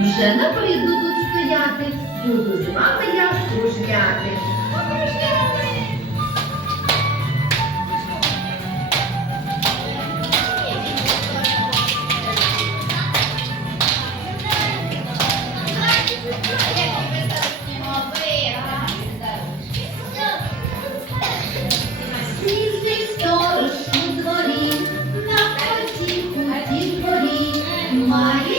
Вже набридло тут стояти, буду з вами я.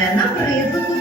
né? Na preta, tá